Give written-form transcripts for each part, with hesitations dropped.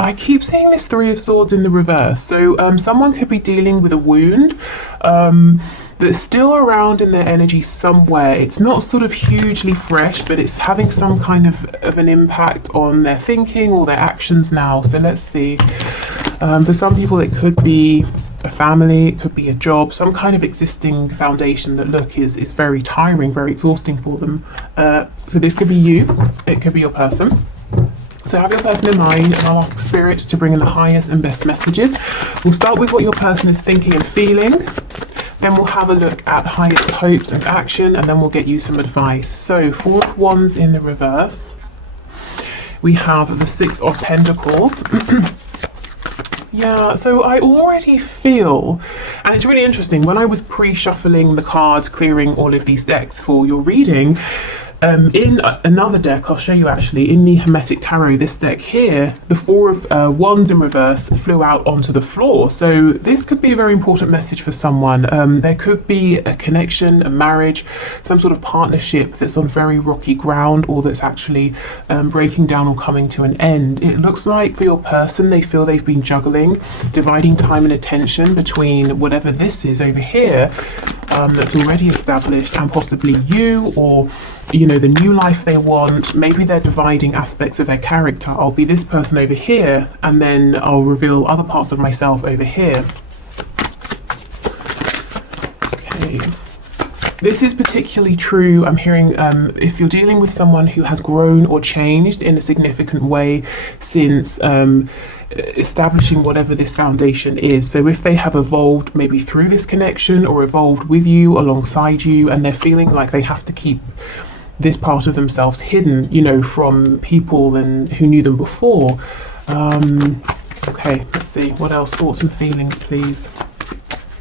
I keep seeing this Three of Swords in the reverse. So someone could be dealing with a wound that's still around in their energy somewhere. It's not sort of hugely fresh, but it's having some kind of an impact on their thinking or their actions now. So let's see. For some people it could be a family, it could be a job, some kind of existing foundation that is very tiring, very exhausting for them. So this could be you, it could be your person. So have your person in mind, and I'll ask Spirit to bring in the highest and best messages. We'll start with what your person is thinking and feeling, then we'll have a look at highest hopes and action, and then we'll get you some advice. So Four of Wands in the reverse, we have the Six of Pentacles. Yeah, so I already feel, and it's really interesting, when I was pre-shuffling the cards, clearing all of these decks for your reading, in another deck, I'll show you actually, in the Hermetic Tarot, this deck here, the Four of Wands in reverse flew out onto the floor. So this could be a very important message for someone. There could be a connection, a marriage, some sort of partnership that's on very rocky ground, or that's actually breaking down or coming to an end. It looks like for your person, they feel they've been juggling, dividing time and attention between whatever this is over here that's already established, and possibly you, or the new life they want. Maybe they're dividing aspects of their character. I'll be this person over here, and then I'll reveal other parts of myself over here. Okay. This is particularly true, I'm hearing, if you're dealing with someone who has grown or changed in a significant way since establishing whatever this foundation is. So if they have evolved maybe through this connection, or evolved with you, alongside you, and they're feeling like they have to keep this part of themselves hidden, from people who knew them before. Okay, let's see, what else? Thoughts and feelings, please.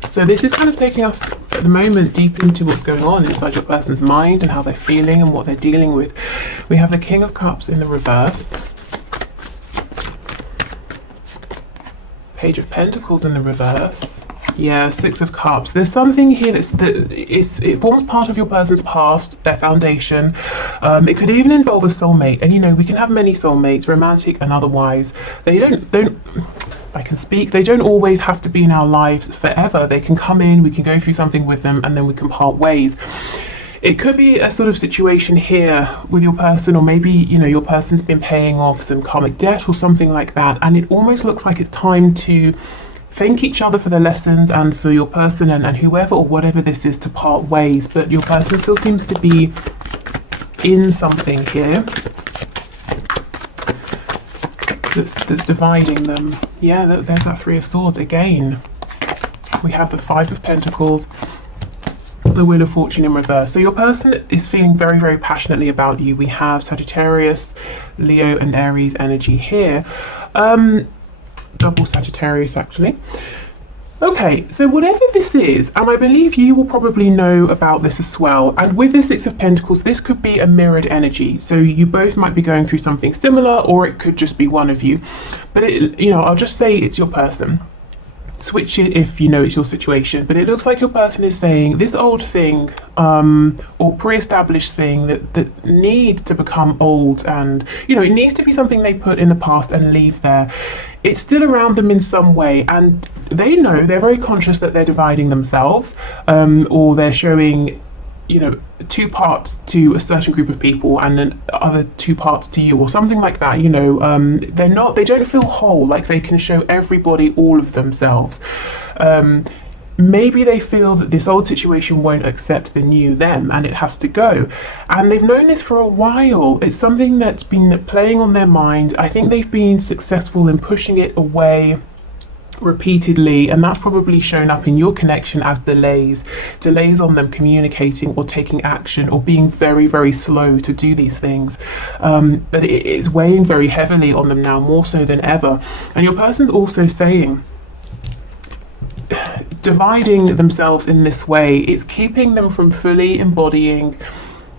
So this is kind of taking us at the moment deep into what's going on inside your person's mind and how they're feeling and what they're dealing with. We have the King of Cups in the reverse, Page of Pentacles in the reverse. Yeah, Six of Cups. There's something here it forms part of your person's past, their foundation. It could even involve a soulmate, and we can have many soulmates, romantic and otherwise. They don't I can speak. They don't always have to be in our lives forever. They can come in, we can go through something with them, and then we can part ways. It could be a sort of situation here with your person, or maybe your person's been paying off some karmic debt or something like that, and it almost looks like it's time to thank each other for their lessons, and for your person and whoever or whatever this is to part ways. But your person still seems to be in something here that's dividing them. Yeah, there's that Three of Swords again. We have the Five of Pentacles, the Wheel of Fortune in reverse. So your person is feeling very, very passionately about you. We have Sagittarius, Leo and Aries energy here. Double Sagittarius actually. Okay, so whatever this is, and I believe you will probably know about this as well, and with the Six of Pentacles, this could be a mirrored energy. So you both might be going through something similar, or it could just be one of you. But I'll just say it's your person. Switch it if it's your situation, but it looks like your person is saying this old thing or pre-established thing that needs to become old, and it needs to be something they put in the past and leave there. It's still around them in some way, and they know, they're very conscious that they're dividing themselves, or they're showing two parts to a certain group of people and then other two parts to you, or something like that. They don't feel whole, like they can show everybody all of themselves. Maybe they feel that this old situation won't accept the new them, and it has to go, and they've known this for a while. It's something that's been playing on their mind. I think they've been successful in pushing it away repeatedly, and that's probably shown up in your connection as delays on them communicating or taking action, or being very, very slow to do these things. But it's weighing very heavily on them now, more so than ever. And your person's also saying, dividing themselves in this way, it's keeping them from fully embodying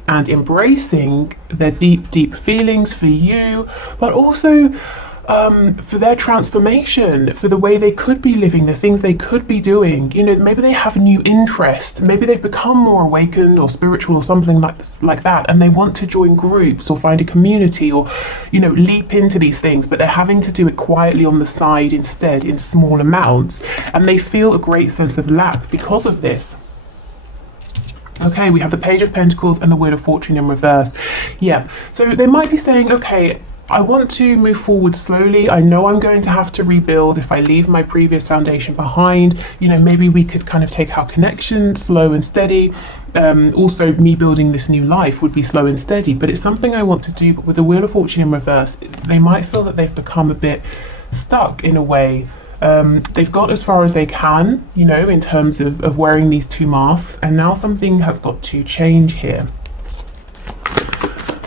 and embracing their deep, deep feelings for you, but also for their transformation, for the way they could be living, the things they could be doing. You know, maybe they have a new interest, maybe they've become more awakened or spiritual or something like that, and they want to join groups or find a community or, you know, leap into these things, but they're having to do it quietly on the side instead in small amounts, and they feel a great sense of lack because of this. Okay, we have the Page of Pentacles and the Wheel of Fortune in reverse. Yeah, so they might be saying, okay, I want to move forward slowly. I know I'm going to have to rebuild if I leave my previous foundation behind. You know, maybe we could kind of take our connection slow and steady. Also, me building this new life would be slow and steady, but it's something I want to do. But with the Wheel of Fortune in reverse, they might feel that they've become a bit stuck in a way. They've got as far as they can, you know, in terms of wearing these two masks, and now something has got to change here.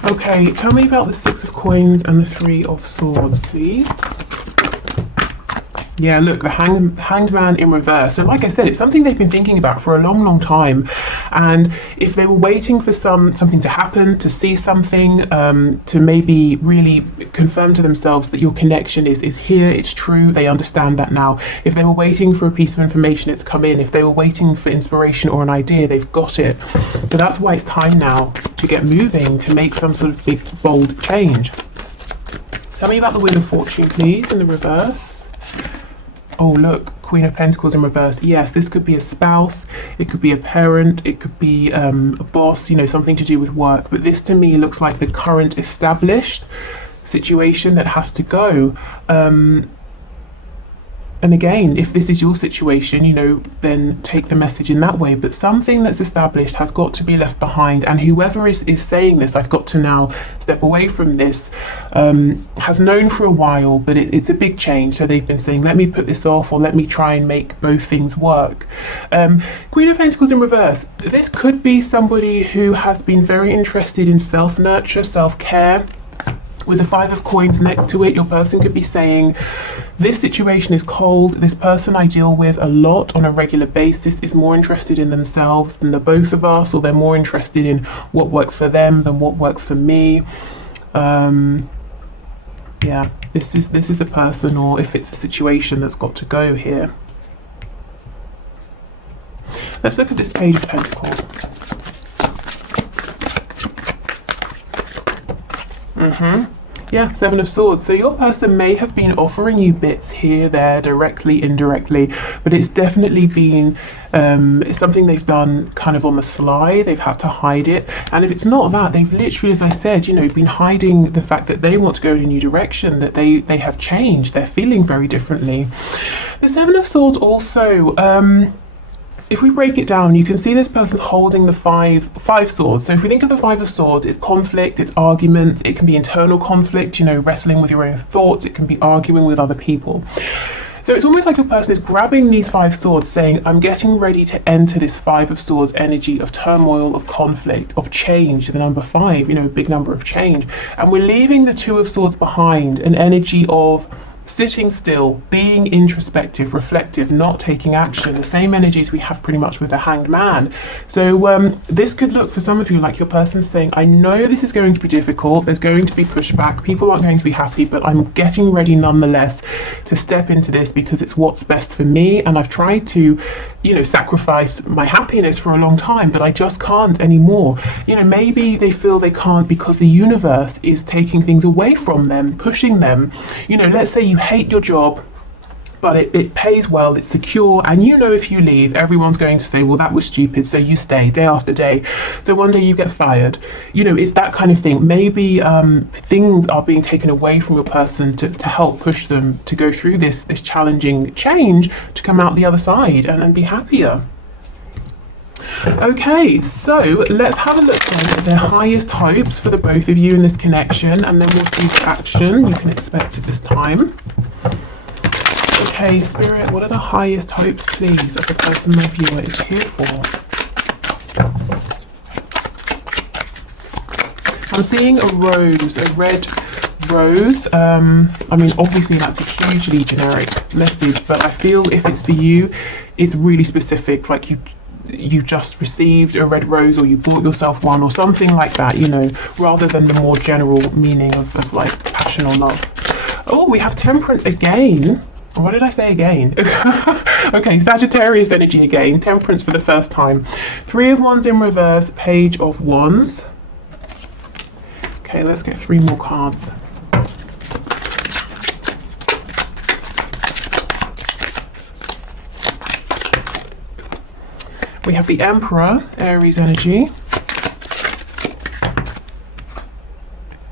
Okay, tell me about the Six of Coins and the Three of Swords, please. Yeah, look, the Hanged Man in reverse. So like I said, it's something they've been thinking about for a long, long time. And if they were waiting for something to happen, to see something, to maybe really confirm to themselves that your connection is here, it's true, they understand that now. If they were waiting for a piece of information, it's come in. If they were waiting for inspiration or an idea, they've got it. So that's why it's time now to get moving, to make some sort of big, bold change. Tell me about the Wheel of Fortune, please, in the reverse. Oh, look, Queen of Pentacles in reverse. Yes, this could be a spouse, it could be a parent, it could be a boss, you know, something to do with work. But this to me looks like the current established situation that has to go. And again, if this is your situation, you know, then take the message in that way. But something that's established has got to be left behind. And whoever is saying this, I've got to now step away from this, has known for a while, but it's a big change. So they've been saying, let me put this off, or let me try and make both things work. Queen of Pentacles in reverse. This could be somebody who has been very interested in self-nurture, self-care. With the Five of Coins next to it, your person could be saying, this situation is cold, this person I deal with a lot on a regular basis is more interested in themselves than the both of us, or they're more interested in what works for them than what works for me. Yeah, this is the person, or if it's a situation that's got to go here. Let's look at this Page of Pentacles. Yeah, Seven of Swords. So your person may have been offering you bits here, there, directly, indirectly, but it's definitely been it's something they've done kind of on the sly. They've had to hide it. And if it's not that, they've literally, as I said, you know, been hiding the fact that they want to go in a new direction, that they have changed. They're feeling very differently. The Seven of Swords also, if we break it down, you can see this person holding the five swords. So if we think of the Five of Swords, it's conflict, it's argument, it can be internal conflict, you know, wrestling with your own thoughts, it can be arguing with other people. So it's almost like a person is grabbing these five swords saying, I'm getting ready to enter this Five of Swords energy of turmoil, of conflict, of change, the number 5, you know, big number of change. And we're leaving the Two of Swords behind, an energy of sitting still, being introspective, reflective, not taking action, the same energies we have pretty much with the Hanged Man. So this could look for some of you like your person saying, I know this is going to be difficult, there's going to be pushback, people aren't going to be happy, but I'm getting ready nonetheless to step into this because it's what's best for me, and I've tried to, you know, sacrifice my happiness for a long time, but I just can't anymore. You know, maybe they feel they can't because the universe is taking things away from them, pushing them. You know, let's say you hate your job, but it pays well, it's secure, and you know if you leave, everyone's going to say, well, that was stupid, so you stay day after day. So one day you get fired. You know, it's that kind of thing. Maybe things are being taken away from your person to help push them to go through this challenging change, to come out the other side and be happier. Okay, so let's have a look then at their highest hopes for the both of you in this connection, and then we'll see the action you can expect at this time. Okay, Spirit, what are the highest hopes, please, of the person my viewer is here for? I'm seeing a rose, a red rose. I mean, obviously that's a hugely generic message, but I feel if it's for you, it's really specific, like you just received a red rose, or you bought yourself one, or something like that, you know, rather than the more general meaning of like passion or love. Oh, we have Temperance again. What did I say again? Okay, Sagittarius energy again. Temperance for the first time. Three of Wands in reverse, Page of Wands. Okay, let's get 3 more cards. We have the Emperor, Aries energy.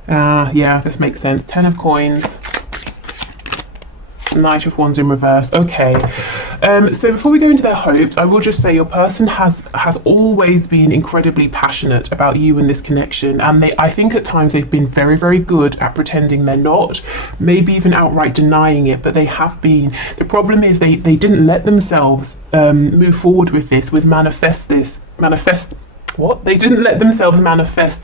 Yeah, this makes sense. 10 of Coins. Knight of Wands in reverse. Okay, so before we go into their hopes, I will just say your person has always been incredibly passionate about you and this connection, and I think at times they've been very, very good at pretending they're not, maybe even outright denying it, but they have been. The problem is they didn't let themselves move forward with this, with they didn't let themselves manifest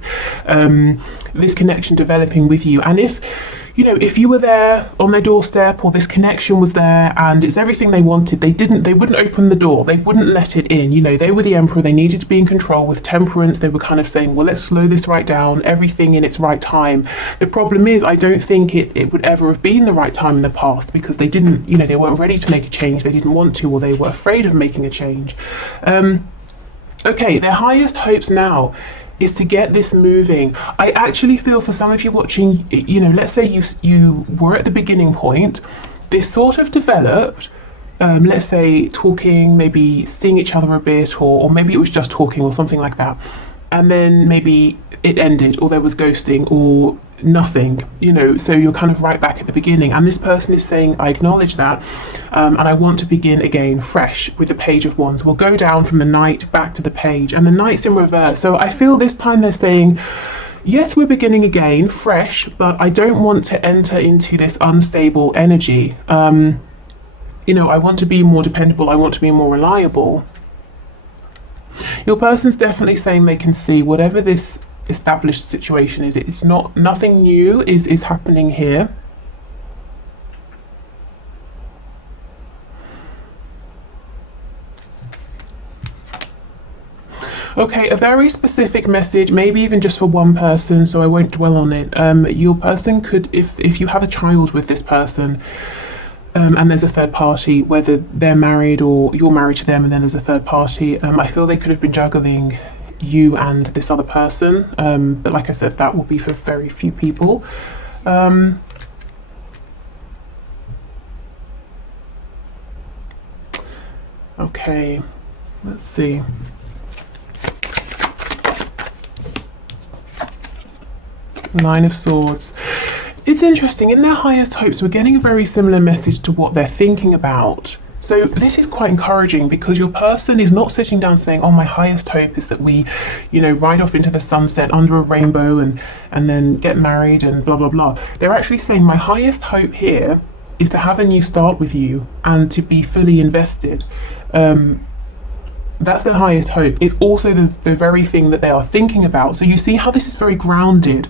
this connection developing with you. And if you were there on their doorstep, or this connection was there and it's everything they wanted, they wouldn't open the door, they wouldn't let it in. They were the Emperor, they needed to be in control. With Temperance, they were kind of saying, well, let's slow this right down, everything in its right time. The problem is, I don't think it would ever have been the right time in the past, because they didn't, they weren't ready to make a change, they didn't want to, or they were afraid of making a change. Okay, their highest hopes now is to get this moving. I actually feel for some of you watching, let's say you were at the beginning point, this sort of developed, let's say talking, maybe seeing each other a bit, or maybe it was just talking or something like that, and then maybe it ended, or there was ghosting, or nothing, so you're kind of right back at the beginning, and this person is saying, I acknowledge that, and I want to begin again fresh with the Page of Wands. We'll go down from the Knight back to the Page, and the Knight's in reverse. So I feel this time they're saying, yes, we're beginning again fresh, but I don't want to enter into this unstable energy. I want to be more dependable, I want to be more reliable. Your person's definitely saying they can see whatever this established situation is, it's nothing new is happening here. Okay, a very specific message, maybe even just for one person, so I won't dwell on it. Your person could, if you have a child with this person, and there's a third party, whether they're married or you're married to them and then there's a third party, I feel they could have been juggling you and this other person, but like I said, that will be for very few people. Okay, let's see. Nine of Swords. It's interesting, in their highest hopes we're getting a very similar message to what they're thinking about. So this is quite encouraging, because your person is not sitting down saying, oh, my highest hope is that we, ride off into the sunset under a rainbow and then get married and blah, blah, blah. They're actually saying, my highest hope here is to have a new start with you and to be fully invested. That's their highest hope. It's also the very thing that they are thinking about. So you see how this is very grounded.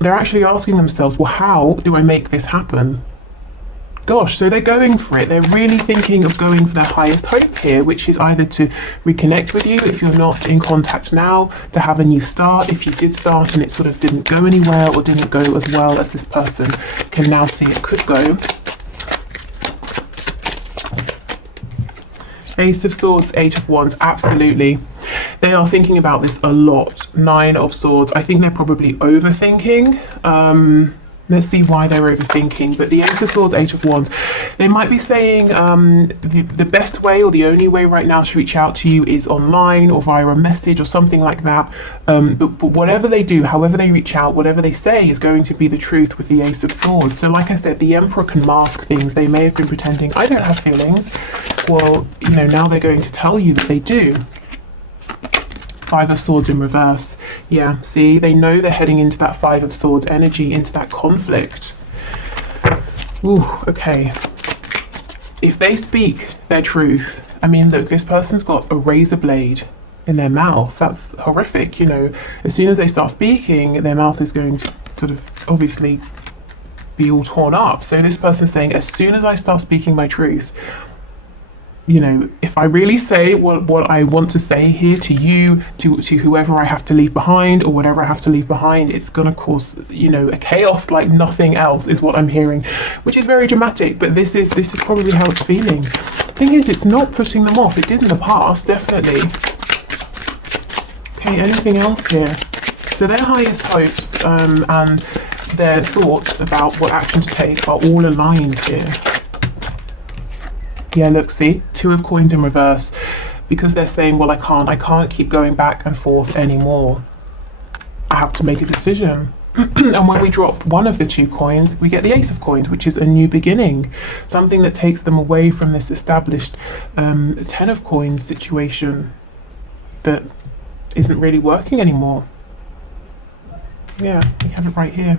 They're actually asking themselves, well, how do I make this happen? Gosh, so they're going for it. They're really thinking of going for their highest hope here, which is either to reconnect with you if you're not in contact now, to have a new start if you did start and it sort of didn't go anywhere or didn't go as well as this person can now see it could go. Ace of Swords, Eight of Wands, absolutely. They are thinking about this a lot. Nine of Swords, I think they're probably overthinking. Let's see why they're overthinking. But the Ace of Swords, Eight of Wands, they might be saying the best way or the only way right now to reach out to you is online or via a message or something like that. But whatever they do, however they reach out, whatever they say is going to be the truth with the Ace of Swords. So like I said, the Emperor can mask things. They may have been pretending, I don't have feelings. Well, now they're going to tell you that they do. Five of Swords in reverse. Yeah, see, they know they're heading into that Five of Swords energy, into that conflict. Ooh, okay. If they speak their truth, I mean, look, this person's got a razor blade in their mouth. That's horrific, As soon as they start speaking, their mouth is going to sort of obviously be all torn up. So this person's saying, as soon as I start speaking my truth, you know, if I really say what I want to say here to you, to whoever I have to leave behind or whatever I have to leave behind, it's going to cause, you know, a chaos like nothing else is what I'm hearing, which is very dramatic, but this is probably how it's feeling. Thing is, it's not putting them off. It did in the past, definitely. Okay, anything else here? So their highest hopes and their thoughts about what action to take are all aligned here. Yeah, look, see, 2 of coins in reverse, because they're saying, well, I can't keep going back and forth anymore. I have to make a decision. And when we drop one of the 2 coins, we get the Ace of Coins, which is a new beginning, something that takes them away from this established 10 of Coins situation that isn't really working anymore. Yeah, we have it right here.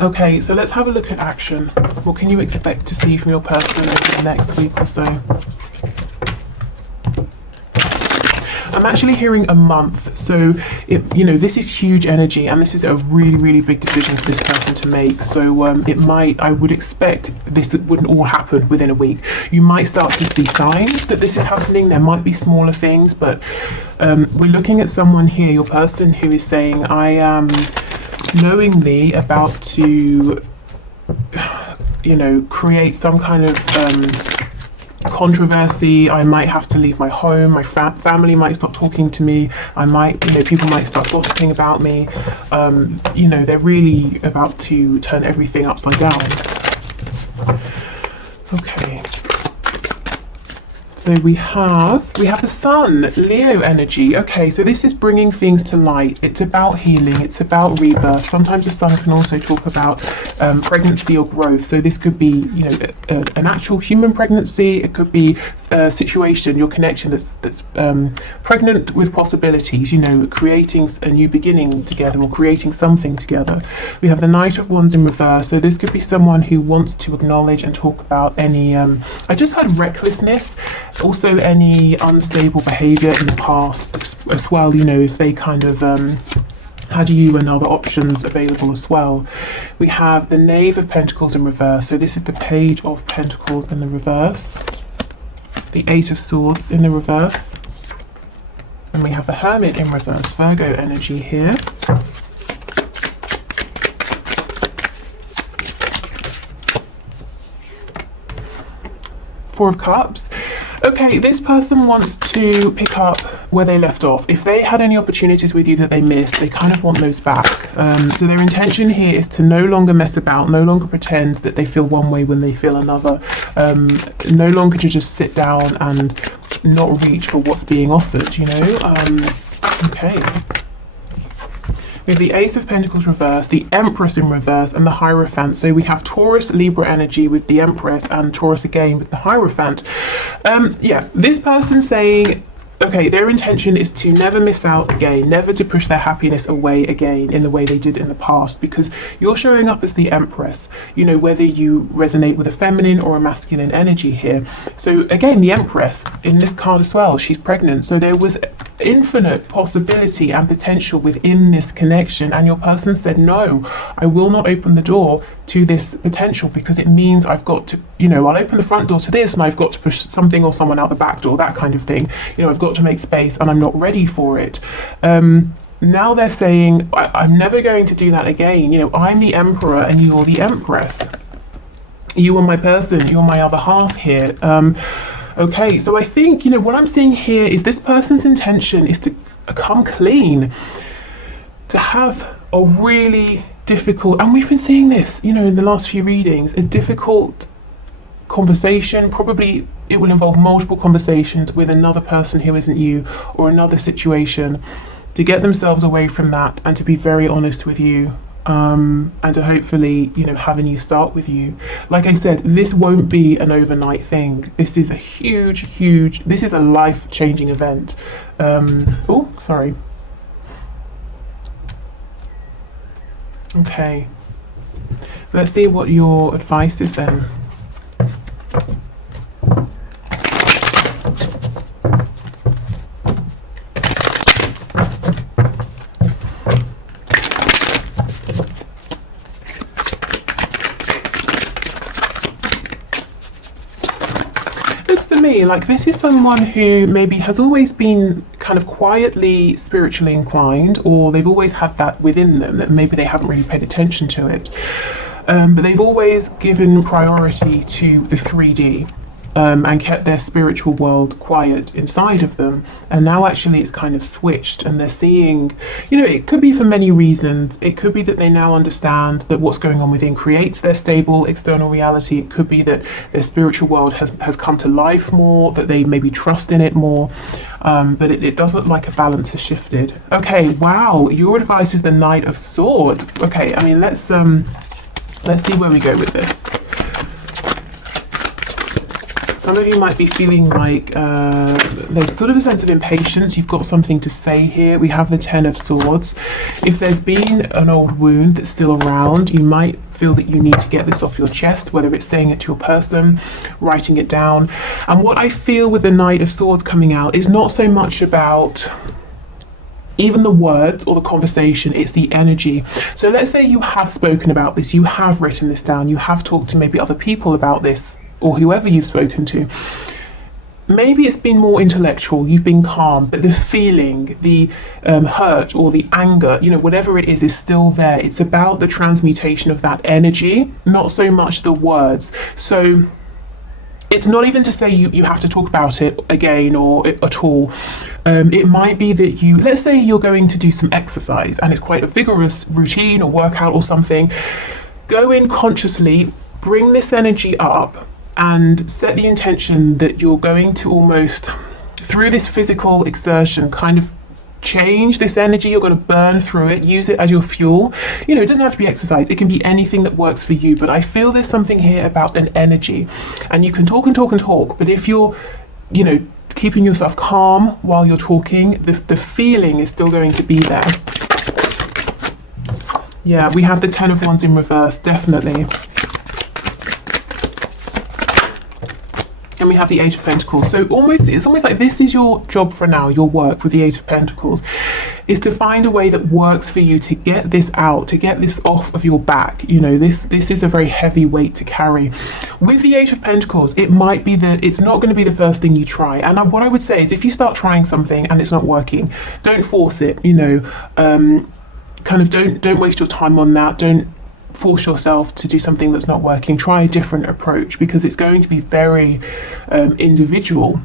Okay, so let's have a look at action. What can you expect to see from your person over the next week or so? I'm actually hearing a month, so you know, this is huge energy, and this is a really, really big decision for this person to make. So I would expect this wouldn't all happen within a week. You might start to see signs that this is happening. There might be smaller things, but we're looking at someone here, your person, who is saying, I am knowingly about to, you know, create some kind of controversy. I might have to leave my home. My family might stop talking to me. I might, you know, people might start gossiping about me. You know, they're really about to turn everything upside down. Okay. So we have the Sun, Leo energy. Okay, so this is bringing things to light. It's about healing. It's about rebirth. Sometimes the Sun can also talk about pregnancy or growth. So this could be, you know, an actual human pregnancy. It could be a situation, your connection that's pregnant with possibilities. You know, creating a new beginning together or creating something together. We have the Knight of Wands in reverse. So this could be someone who wants to acknowledge and talk about any. I just had recklessness. Also any unstable behaviour in the past as well, you know, if they kind of had you and other options available as well. We have the Knave of Pentacles in reverse, so this is the Page of Pentacles in the reverse, the 8 of Swords in the reverse, and we have the Hermit in reverse, Virgo energy here. Four of Cups. Okay, this person wants to pick up where they left off. If they had any opportunities with you that they missed, they kind of want those back. So their intention here is to no longer mess about, no longer pretend that they feel one way when they feel another, no longer to just sit down and not reach for what's being offered, you know? Okay. We have the Ace of Pentacles reverse, the Empress in reverse, and the Hierophant. So we have Taurus, Libra energy with the Empress, and Taurus again with the Hierophant. Yeah, this person saying, okay, their intention is to never miss out again, never to push their happiness away again in the way they did in the past, because you're showing up as the Empress, you know, whether you resonate with a feminine or a masculine energy here. So again, the Empress in this card as well, she's pregnant, so there was infinite possibility and potential within this connection, and your person said, no, I will not open the door to this potential because it means I've got to, you know, I'll open the front door to this and I've got to push something or someone out the back door, that kind of thing. You know, I've got to make space and I'm not ready for it. Now they're saying, I'm never going to do that again. You know, I'm the Emperor and you're the Empress. You are my person, you're my other half here. Okay, so I think, you know, what I'm seeing here is this person's intention is to come clean, to have a really difficult, and we've been seeing this, you know, in the last few readings, a difficult conversation. Probably it will involve multiple conversations with another person who isn't you, or another situation, to get themselves away from that and to be very honest with you, and to hopefully, you know, have a new start with you. Like I said, this won't be an overnight thing. This is a huge, this is a life-changing event. Oh, sorry. Okay, let's see what your advice is then. for me, like, this is someone who maybe has always been kind of quietly spiritually inclined, or they've always had that within them, that maybe they haven't really paid attention to it. But they've always given priority to the 3D. And kept their spiritual world quiet inside of them, and now actually it's kind of switched, and they're seeing, you know, it could be for many reasons. It could be that they now understand that what's going on within creates their stable external reality. It could be that their spiritual world has come to life more, that they maybe trust in it more, but it does look like a balance has shifted. Okay, wow, your advice is the Knight of Swords. Okay, I mean, let's see where we go with this. Some of you might be feeling like there's sort of a sense of impatience. You've got something to say here. We have the Ten of Swords. If there's been an old wound that's still around, you might feel that you need to get this off your chest, whether it's saying it to your person, writing it down. And what I feel with the Knight of Swords coming out is not so much about even the words or the conversation, it's the energy. So let's say you have spoken about this, you have written this down, you have talked to maybe other people about this, or whoever you've spoken to. Maybe it's been more intellectual, you've been calm, but the feeling, the hurt or the anger, you know, whatever it is still there. It's about the transmutation of that energy, not so much the words. So it's not even to say you have to talk about it again or at all. It might be that let's say you're going to do some exercise and it's quite a vigorous routine or workout or something. Go in consciously, bring this energy up, and set the intention that you're going to almost, through this physical exertion, kind of change this energy. You're going to burn through it, use it as your fuel. You know, it doesn't have to be exercise, it can be anything that works for you, but I feel there's something here about an energy, and you can talk and talk and talk, but if you're, you know, keeping yourself calm while you're talking, the feeling is still going to be there. Yeah, we have the Ten of Wands in reverse, definitely. And we have the Eight of Pentacles. So it's almost like this is your job for now, your work with the Eight of Pentacles, is to find a way that works for you to get this out, to get this off of your back. You know, this is a very heavy weight to carry. With the Eight of Pentacles, it might be that it's not going to be the first thing you try. And what I would say is, if you start trying something and it's not working, don't force it, you know, kind of don't waste your time on that. Don't force yourself to do something that's not working. Try a different approach, because it's going to be very individual.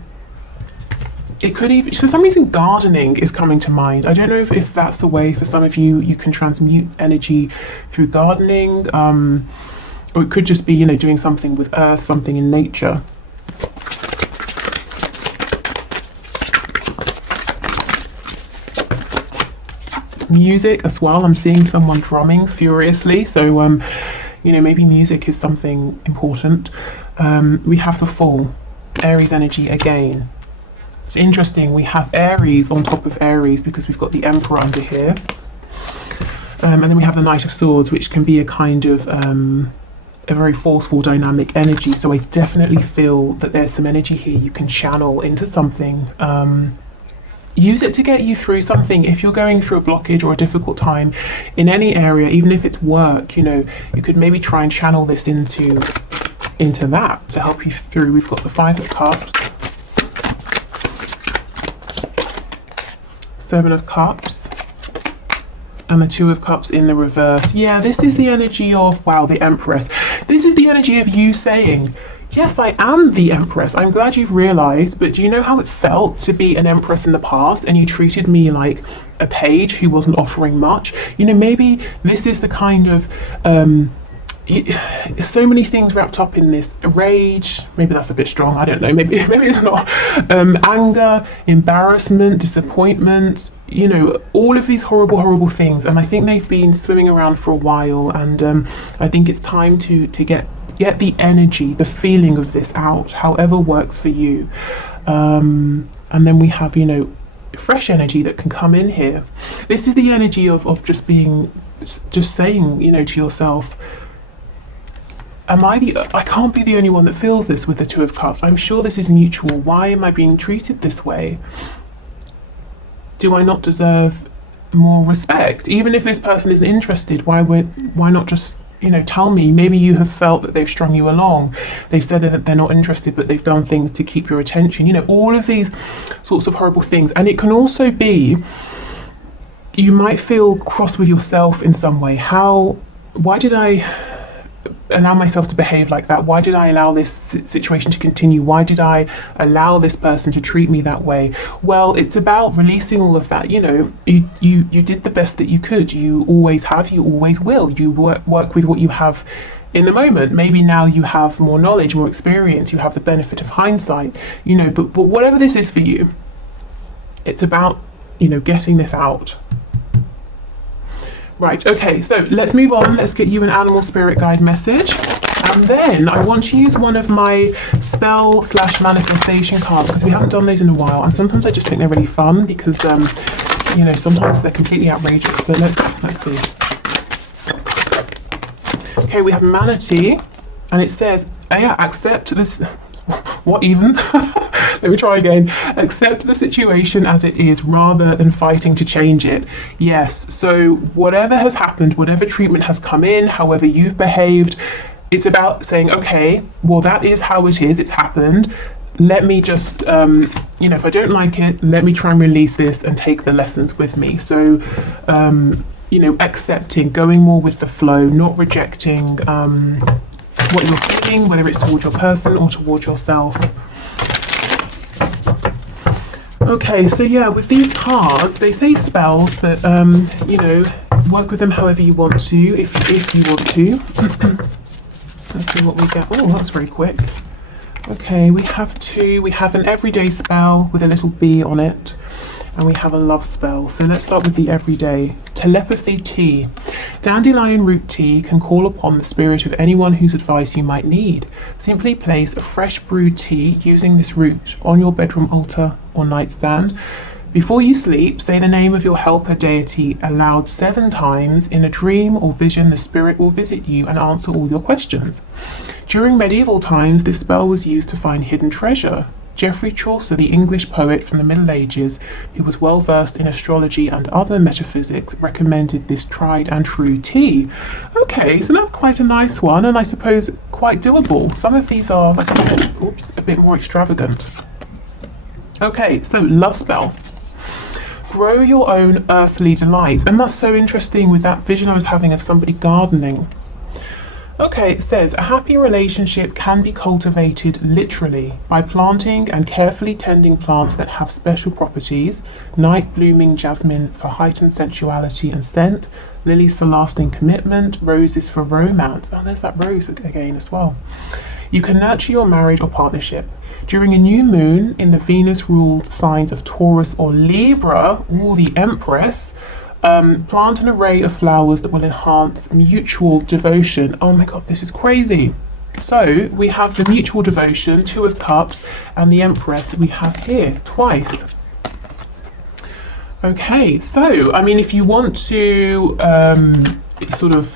It could even, for some reason, gardening is coming to mind. I don't know if that's the way for some of you. You can transmute energy through gardening, or it could just be, you know, doing something with earth, something in nature. Music as well. I'm seeing someone drumming furiously, so you know, maybe music is something important. We have the Fool, Aries energy again. It's interesting, we have Aries on top of Aries because we've got the Emperor under here, and then we have the Knight of Swords, which can be a kind of a very forceful, dynamic energy. So I definitely feel that there's some energy here you can channel into something. Use it to get you through something. If you're going through a blockage or a difficult time in any area, even if it's work, you know, you could maybe try and channel this into that to help you through. We've got the Five of Cups, Seven of Cups, and the Two of Cups in the reverse. Yeah, this is the energy of, wow, the Empress. This is the energy of you saying, yes, I am the Empress. I'm glad you've realised, but do you know how it felt to be an Empress in the past and you treated me like a page who wasn't offering much? You know, maybe this is the kind of, so many things wrapped up in this. Rage, maybe that's a bit strong, I don't know, maybe it's not. Anger, embarrassment, disappointment, you know, all of these horrible things. And I think they've been swimming around for a while, and I think it's time to get the energy, the feeling of this out, however works for you. And then we have, you know, fresh energy that can come in here. This is the energy of just saying, you know, to yourself, I can't be the only one that feels this with the Two of Cups. I'm sure this is mutual. Why am I being treated this way? Do I not deserve more respect? Even if this person isn't interested, why not just, you know, tell me. Maybe you have felt that they've strung you along. They've said that they're not interested, but they've done things to keep your attention. You know, all of these sorts of horrible things. And it can also be, you might feel cross with yourself in some way. Why did I allow myself to behave like that? Why did I allow this situation to continue? Why did I allow this person to treat me that way? Well, it's about releasing all of that. You know, you did the best that you could. You always have, you always will. You work with what you have in the moment. Maybe now you have more knowledge, more experience, you have the benefit of hindsight, you know, but whatever this is for you, it's about, you know, getting this out. Right, okay, so let's move on. Let's get you an animal spirit guide message. And then I want to use one of my spell / manifestation cards, because we haven't done those in a while. And sometimes I just think they're really fun because, you know, sometimes they're completely outrageous. But let's see. Okay, we have Manatee, and it says, yeah, accept this. What even? Let me try again. Accept the situation as it is rather than fighting to change it. Yes, so whatever has happened, whatever treatment has come in, however you've behaved, it's about saying, okay, well, that is how it is, it's happened. Let me just, you know, if I don't like it, let me try and release this and take the lessons with me. So, you know, accepting, going more with the flow, not rejecting what you're feeling, whether it's towards your person or towards yourself. Okay, so yeah, with these cards, they say spells, but you know, work with them however you want to, if you want to. Let's see what we get. Oh, that's very quick. Okay, we have two. We have an everyday spell with a little bee on it, and we have a love spell. So let's start with the everyday. Telepathy tea. Dandelion root tea can call upon the spirit of anyone whose advice you might need. Simply place a fresh brewed tea using this root on your bedroom altar or nightstand. Before you sleep, say the name of your helper deity aloud 7 times. In a dream or vision, the spirit will visit you and answer all your questions. During medieval times, this spell was used to find hidden treasure. Geoffrey Chaucer, the English poet from the Middle Ages, who was well versed in astrology and other metaphysics, recommended this tried and true tea. Okay, so that's quite a nice one, and I suppose quite doable. Some of these are like a bit more extravagant. Okay, so love spell. Grow your own earthly delights. And that's so interesting with that vision I was having of somebody gardening. Okay, it says, a happy relationship can be cultivated literally by planting and carefully tending plants that have special properties. Night blooming jasmine for heightened sensuality and scent, lilies for lasting commitment, roses for romance. Oh, there's that rose again as well. You can nurture your marriage or partnership. During a new moon in the Venus-ruled signs of Taurus or Libra, or the Empress, plant an array of flowers that will enhance mutual devotion. Oh my god, this is crazy. So we have the mutual devotion, 2 of Cups, and the Empress we have here twice. Okay, so I mean, if you want to sort of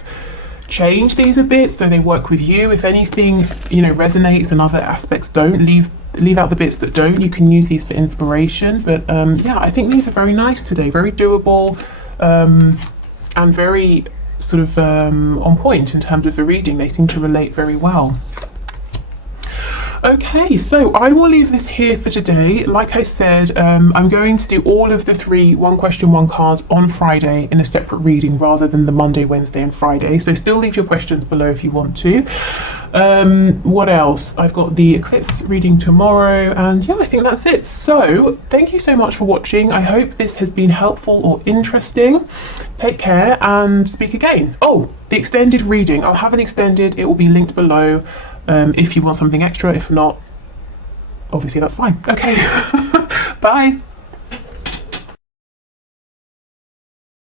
change these a bit so they work with you, if anything, you know, resonates and other aspects don't, leave out the bits that don't. You can use these for inspiration, but yeah, I think these are very nice today, very doable. And very sort of on point in terms of the reading. They seem to relate very well. Okay, so I will leave this here for today. Like I said, I'm going to do all of the 3 one question, one cards on Friday in a separate reading rather than the Monday, Wednesday and Friday. So still leave your questions below if you want to. What else? I've got the eclipse reading tomorrow, and yeah, I think that's it. So thank you so much for watching. I hope this has been helpful or interesting. Take care and speak again. Oh, the extended reading. I'll have an extended. It will be linked below. If you want something extra, if not, obviously that's fine. Okay, bye.